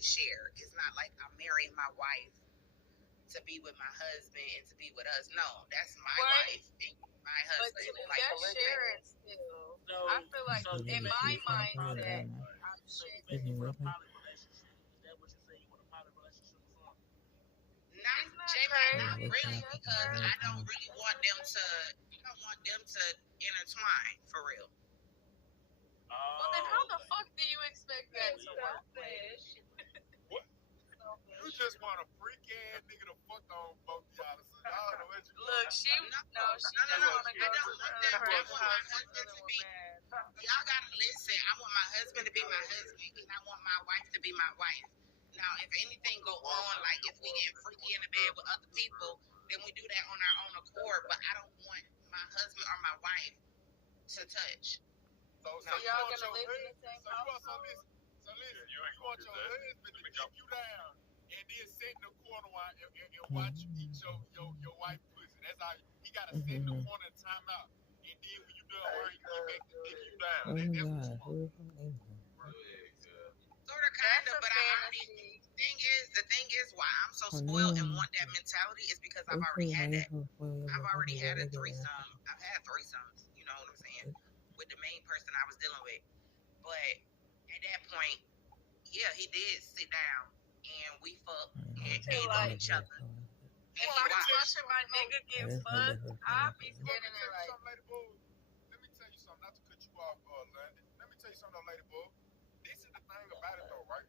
to share. It's not like I'm marrying my wife to be with my husband and to be with us. No, that's my wife and my But husband. Like, that's sharing still. I feel like in my mindset, I'm sharing. not Isn't that J-Man, not crazy? really, because I don't really want them to. I don't want them to intertwine for real. Well, then how the fuck do you expect that to work? What? You just want a freak ass nigga to fuck on both y'all. So I don't know what you Look, she No, just no. want to go I to don't want the that. other I person's want my house. husband to be. Y'all gotta listen. I want my husband to be my husband, and I want my wife to be my wife. Now, if anything go on, like if we get freaky in the bed with other people, then we do that on our own accord. But I don't want my husband or my wife to touch. So So y'all gonna live in the same house? So listen, you want your husband to kick you down and then sit in the corner and watch you eat your wife pussy. That's how he gotta sit in the corner and time out. And then when you done work, he back to kick you down. That's what you want. Sort of, kind of, but the thing is, why I'm so spoiled and want that mentality is because I've already had that. I've already had a threesome. I've had threesomes. You know what I'm saying? With the main person I was dealing with. But at that point, yeah, he did sit down and we fucked and ate on each other. If I was watching my nigga get fucked, I'd be standing there like. Let me tell you something, not to cut you off, London. Let me tell you something, lady boy. This is the thing about it though, right?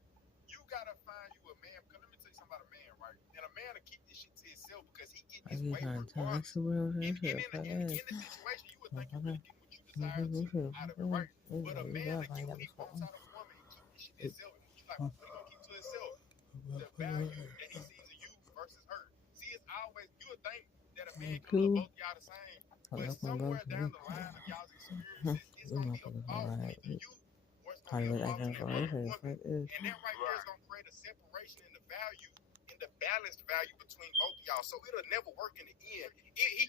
You gotta find you a man, because let me tell you something about a man, right? And a man will keep this shit to himself because he get his way regardless. In the situation, you would think you really get what you desire to out of it, right? But a man will get what he wants out of a woman and keep this shit to himself. He's like, what he gonna keep to himself? The value that he sees in you versus her. See, it's always, you would think that a man can look both y'all the same, but somewhere down the line of y'all's experiences, it's gonna be a fault in you, or it's gonna be a fault in the woman. And that right there is gonna create a separation in the value, in the balanced value between both of y'all. So it'll never work in the end. And see,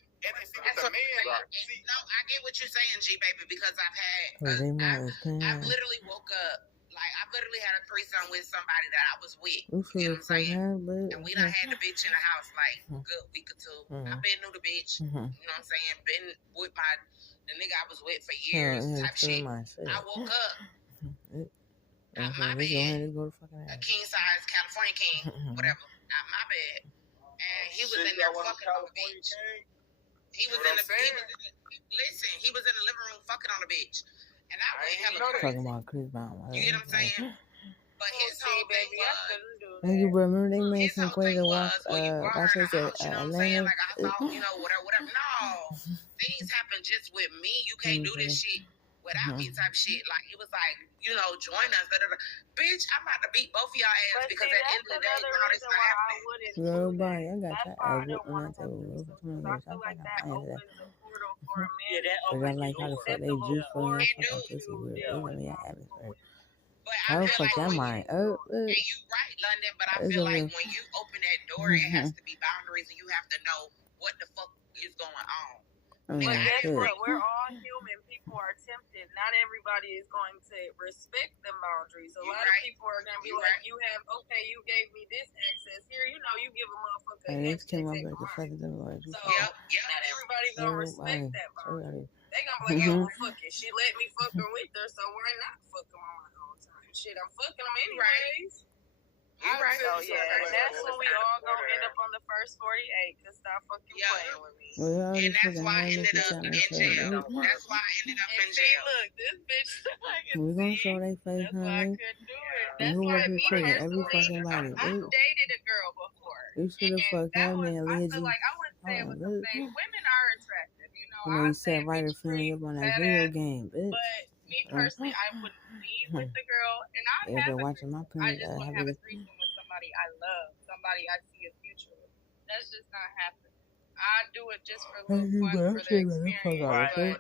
with the man, see, no, I get what you're saying, G baby, because I've literally woke up. Like, I literally had a threesome with somebody that I was with. You know what I'm saying? And we done had the bitch in the house like a good week or two. I've been knew the bitch. You know what I'm saying? Been with the nigga I was with for years type shit. I woke up out my bed, a king size California king, whatever, out my bed. And he was in there fucking on the bitch. He was in the living room fucking on the bitch. And I went hella crazy. You get what I'm saying? But his whole thing was, Thank you, bro. Remember they made his some whole thing crazy was, walk. well, you brought her Watch in this the house, you know what I'm saying? Atlanta. Like, I thought, you know, whatever. No, things happen just with me. You can't do this shit without me type shit. Like, it was like, you know, join us. Bitch, I'm about to beat both of y'all ass because at the end of the day, all this not happening. Everybody, I got That's that. why I I don't want to have threesomes. I feel like that opens a portal for a man. Cause I like how the fuck they juice for me. But I How the feel fuck like that when mine? and you right, London, but I feel like when you open that door, it has to be boundaries and you have to know what the fuck is going on. But guess what? We're all human. People are tempted. Not everybody is going to respect the boundaries. A lot of people are going to be like, you gave me this access here. You know, you give a motherfucker an access. So, not everybody's going to respect that boundary. They're going to be like, yo, fuck it. She let me fuck her with her, so why not fuck them on my own time? Shit, I'm fucking them anyways. You're right. Oh, yeah. And that's when we all going to end up on the first 48. Because stop fucking playing with me. And that's why I ended up in jail. That's why I ended up in jail. Look, this bitch, we're gonna show they face, that's why I couldn't do it. That's why me every fucking personally, body. I've dated a girl before. You should have fucked her, man. I feel like I wouldn't say it was the same. Women are attractive, you know. You said right in front of you on that video game, bitch. But me personally, I wouldn't be with the girl, and I have watching my I just want to have a threesome with somebody I love, somebody I see a future with. That's just not happening. I do it just for a little fun, for the experience.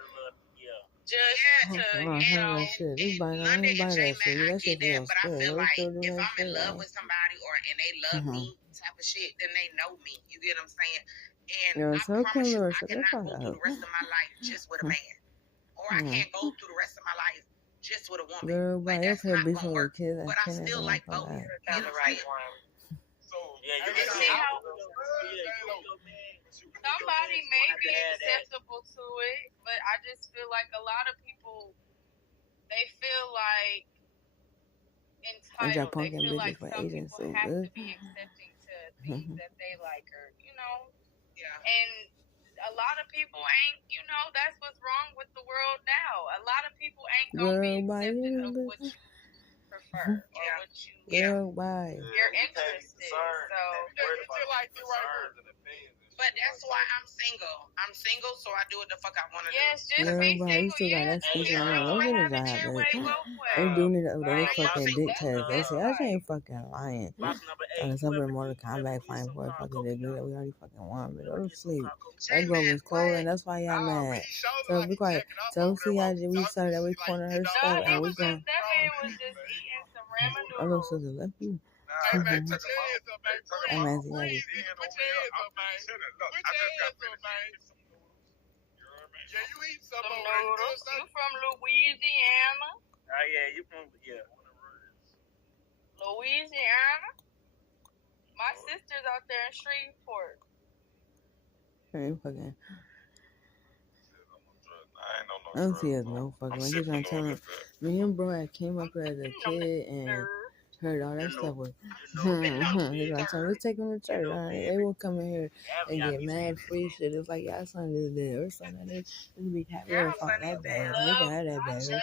Just to, you know, London and J-Man, I get that, but I feel like if I'm in love with somebody and they love me type of shit, then they know me. You get what I'm saying? And I promise you, I cannot go through the rest of my life just with a man. Or I can't go through the rest of my life just with a woman. Girl, like, but that's if her not beef gonna with work. kids, But I still like both. You know what I'm saying? So yeah, you see how somebody may be acceptable to it, but I just feel like a lot of people, they feel like entitled. They feel like some people have to be accepting to things that they like, or you know. Yeah. And a lot of people ain't, you know, that's what's wrong with the world now. A lot of people ain't gonna be accepting of what you prefer or what you you're interested. So but that's why I'm single. I'm single, so I do what the fuck I want to do. Yes, just be single. They do need to update their fucking dick test. They say, I ain't fucking lying. And some of them want to come back fighting for a fucking degree that we already fucking won. But go to sleep. That girl was closing. That's why y'all mad. So be quiet. Tell CIG we started that we corner her stuff and we going. That man was just eating some ramen noodles. I know sister left you. Hey, man, touch your hands up, man. I'm asking Put your hands up, man. Put your hands up, man. Yeah, you eat some noodles. You from Louisiana? Yeah, you from Louisiana? My sister's out there in Shreveport. Hey, fucking. I ain't I don't see us no fucking. Like you trying to tell me, me and bro, I came up here as a kid and heard all that stuff was. He's gonna tell me, let's take them to church. They will come in here and get mad free shit. It's like y'all son is there or something. This be happy or fuck that bad. They can have that bad.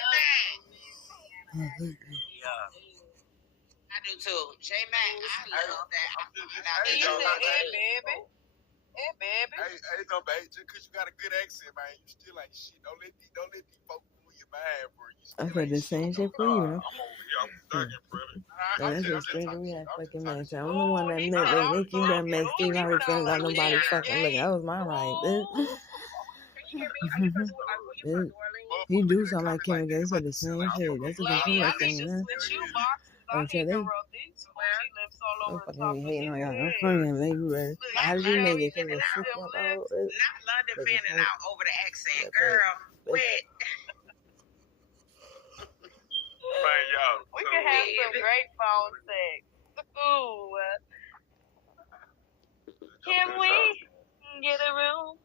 I do too. J-Mac, I love that. Hey, baby. Hey, baby. Hey, no, baby. Just because you got a good accent, man, you still ain't shit. Don't let these folks fool your mind, bro. I said the same shit for you, man. I'm thugging, brother. That's just straight to me. I fucking mess. I'm the one that make you that mess. Steve already ain't got nobody fucking looking. That was my right, bitch. You do sound like Kim again. They said the same shit. That's a good thing, man. I'm fucking hating on y'all. I'm fucking make you ready. How did you make it? Because it's 6 months old. Not London fanning out over the accent. Girl, quit. Man, y'all. We can have some great phone sex. Ooh. Can we get a room?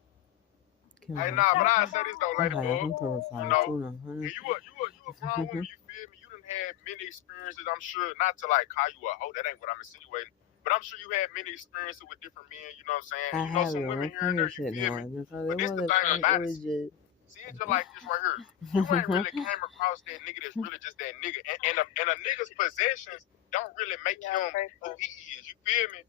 Hey, nah, but I say this though, lady, boy. You know, you a grown woman, you feel me? You done had many experiences, I'm sure, not to like call you a hoe, that ain't what I'm insinuating, but I'm sure you had many experiences with different men, you know what I'm saying? You know some women here and there, you feel me? But this the thing about it. See, it's just like this right here. You ain't really came across that nigga that's really just that nigga. And a nigga's possessions don't really make him who he is. You feel me?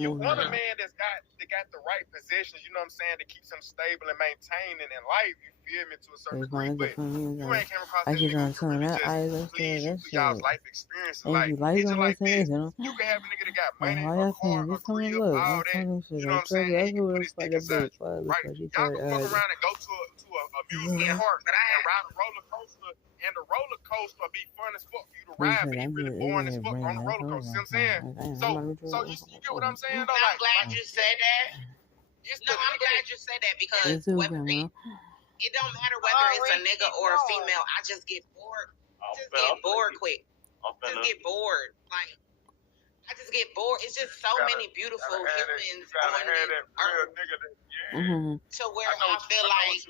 You want a man that got the right possessions, you know what I'm saying, to keep him stable and maintaining in life, you feel me, to a certain degree. But you ain't came across that nigga who really just please you for y'all's life experiences. Like, it's just like this. You can have a nigga that got money, a car, a crib, all that. You know what I'm saying? And you put his dick inside. Right? Y'all can fuck around and go to a amusement park and ride a roller coaster, and the roller coaster be fun as fuck for you to ride, but it's really boring as fuck on the roller coaster. You know what I'm saying? So you get what I'm saying, though? I'm glad you said that. I'm glad you said that because whether it don't matter whether it's a nigga or a female. I just get bored. Just get bored quick. Just get bored. Like, I just get bored. It's just so many beautiful humans on this earth. To where I feel like.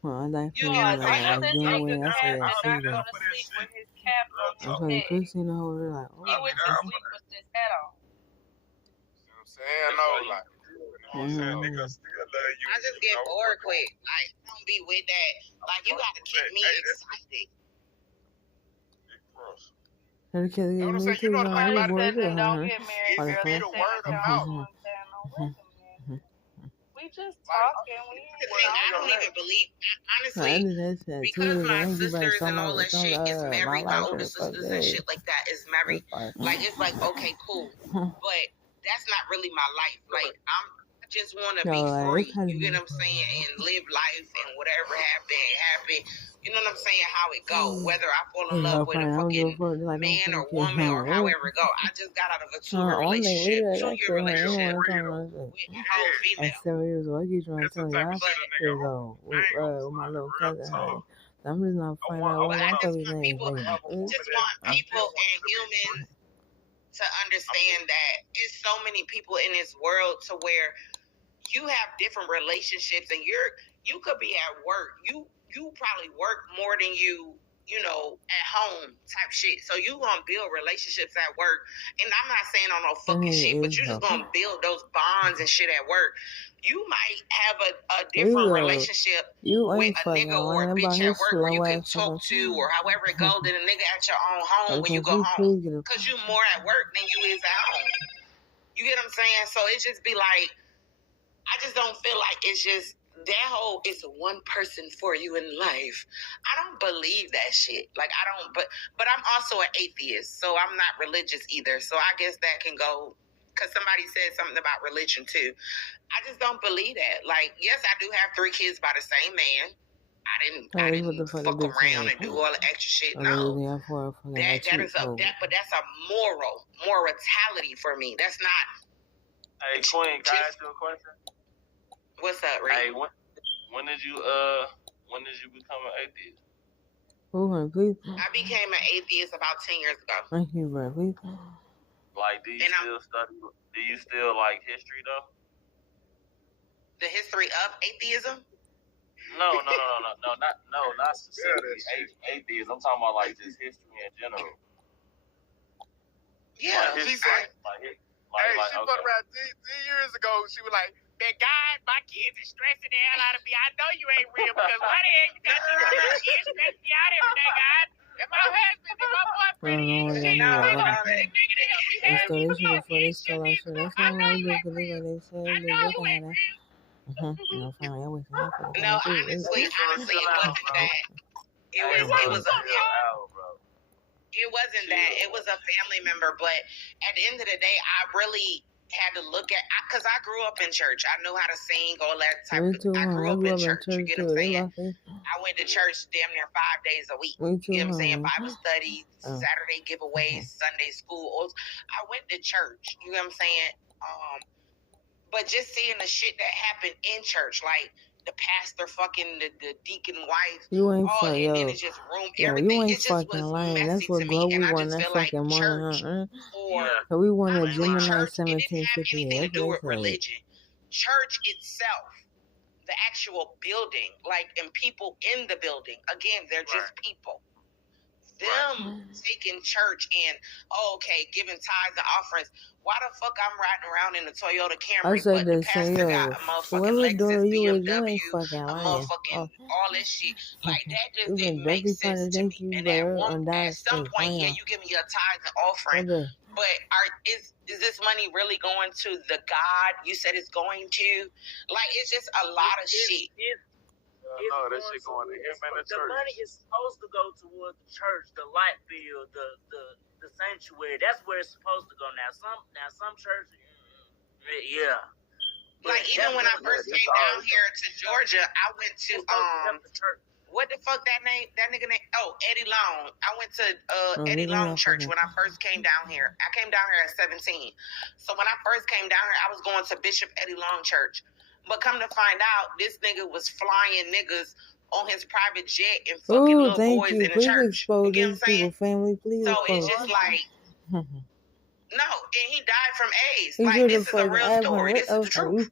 I like feeling like I'm doing what I said. I see that. I'm like, Chrissy, you know, like, oh, he went to sleep with his hat on. You know what I'm saying? No, like, you know what I'm saying? Niggas still love you. I just get bored quick. Like, don't be with that. Like, you got to keep me excited. Don't get married, girl. That's word of mouth. We just talking. I don't even believe, honestly, because my sisters and all that shit is married, my older sisters and shit like that is married. Like, it's like, okay, cool. But that's not really my life. Like, I just want to be free. You get what I'm saying? And live life and whatever happen. You know what I'm saying? How it go. Whether I fall in love with a fucking man or woman or however it go. I just got out of a 2-year relationship. 2-year relationship with a whole female. At 7 years old, I get trying to tell you, I was with my little cousin. I'm just not finding out what I my just baby want name people, and humans to understand that it's so many people in this world to where you have different relationships, and you could be at work. You probably work more than you know, at home type shit. So you gonna build relationships at work. And I'm not saying on no fucking shit, but you just gonna build those bonds and shit at work. You might have a different relationship with a nigga or a bitch at work where you can talk to, or however it goes, than a nigga at your own home when you go home. Because you more at work than you is at home. You get what I'm saying? So it just be like, I just don't feel like it's just that whole it's one person for you in life. I don't believe that shit. Like I don't, but I'm also an atheist, so I'm not religious either. So I guess that can go, because somebody said something about religion too. I just don't believe that. Like, yes, I do have 3 kids by the same man. I didn't fuck around and do all the extra shit. No, that is but that's a morality for me. That's not. Hey, Queen, can I ask you a question? What's up, Ray? Hey, when did you become an atheist? I became an atheist about 10 years ago. Thank you, bro. Like, do you still like history though? The history of atheism? No, not specifically atheism. I'm talking about like just history in general. Yeah, she said. She put around 10 years ago. She was like, "That God, my kids is stressing the hell out of me. I know you ain't real because why the hell you got your kids stressing me out every day, God? And my husband and my boyfriend and shit. Nigga, they help me have me kids. I know you ain't real. I know you ain't real." No, honestly, it wasn't that. It wasn't that. It was a family member, but at the end of the day, I really had to look at, because I grew up in church. I know how to sing, all that type of. I grew up in church. You get what I'm saying? I went to church damn near 5 days a week. You get what I'm saying? Bible study, Saturday giveaways, Sunday school. I went to church. You get what I'm saying? But just seeing the shit that happened in church, like the pastor fucking the deacon wife, and then it's just room, everything. It just was messy That's what to me, and I won just that feel like fucking church, So we won a honestly, Gemini church, it didn't 1758. have anything to do with religion. Church itself, the actual building, like, and people in the building, again, they're just people. Them taking church and giving tithes and offerings. Why the fuck I'm riding around in a Toyota Camry, but the pastor got a motherfucking Lexus, BMW, a motherfucking all this shit. Like, that just didn't make sense to me. And at some point, you give me your tithes and offering, but is this money really going to the God you said it's going to? Like, it's just a lot of shit. No, that shit going to him and the church. The money is supposed to go towards the church, the light bill, the sanctuary. That's where it's supposed to go. Now some churches, Like, even when I first came down here to Georgia, I went to what the fuck that nigga name? Oh, Eddie Long. I went to Eddie Long Church when I first came down here. I came down here at 17. So when I first came down here, I was going to Bishop Eddie Long Church. But come to find out, this nigga was flying niggas on his private jet and fucking little boys in the church. You get what I'm saying? So it's just like, no, and he died from AIDS. Like, this is a real story. This is the truth.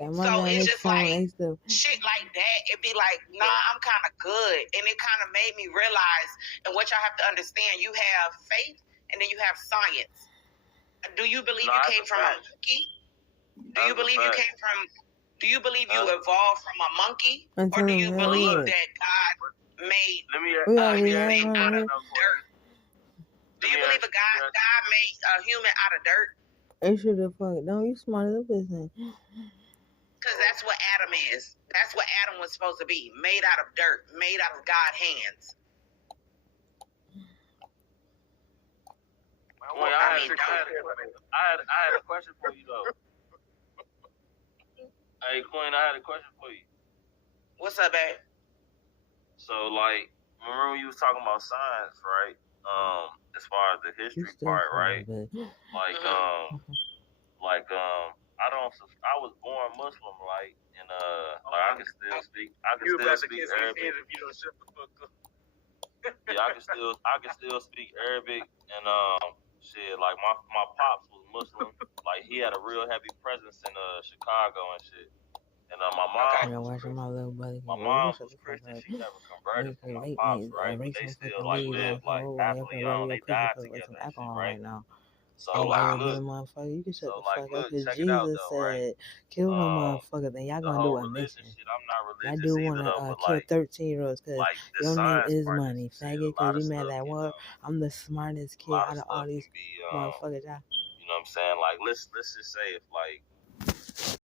So it's just like, shit like that, it'd be like, nah, I'm kind of good. And it kind of made me realize, and what y'all have to understand, you have faith and then you have science. Do you believe you came from a monkey? Do you believe you came from, do you believe you evolved from a monkey? Or do you believe that God made human out of dirt? Do you believe God made a human out of dirt? They should have fucked. Don't you smart as a business. Because that's what Adam is. That's what Adam was supposed to be. Made out of dirt. Made out of God's hands. I had a question for you though. Hey Queen, I had a question for you. What's up, babe? So like, remember you was talking about science, right? As far as the history part, right? Like, I don't was born Muslim, right? And like I can still speak Arabic. Yeah, I can still speak Arabic, and shit, like my pops was Muslim. Like he had a real heavy presence in Chicago and shit. And my mom was Christian. She never converted from my pops, right? But they still like live like happily on. They died together and shit, right? So like, look, motherfucker, you can shut so the like, fuck up look, because check it out Jesus though, right? said, kill no motherfuckers, and y'all The gonna do whole a religion mission. shit, I'm not I religious do either want though, to but kill like 13-year-olds because the your name science is part money, is a faggot, lot because of you mad stuff, at you what? know. I'm the smartest A kid lot out of of all stuff these can be motherfuckers. you know what I'm saying? Like let's just say if like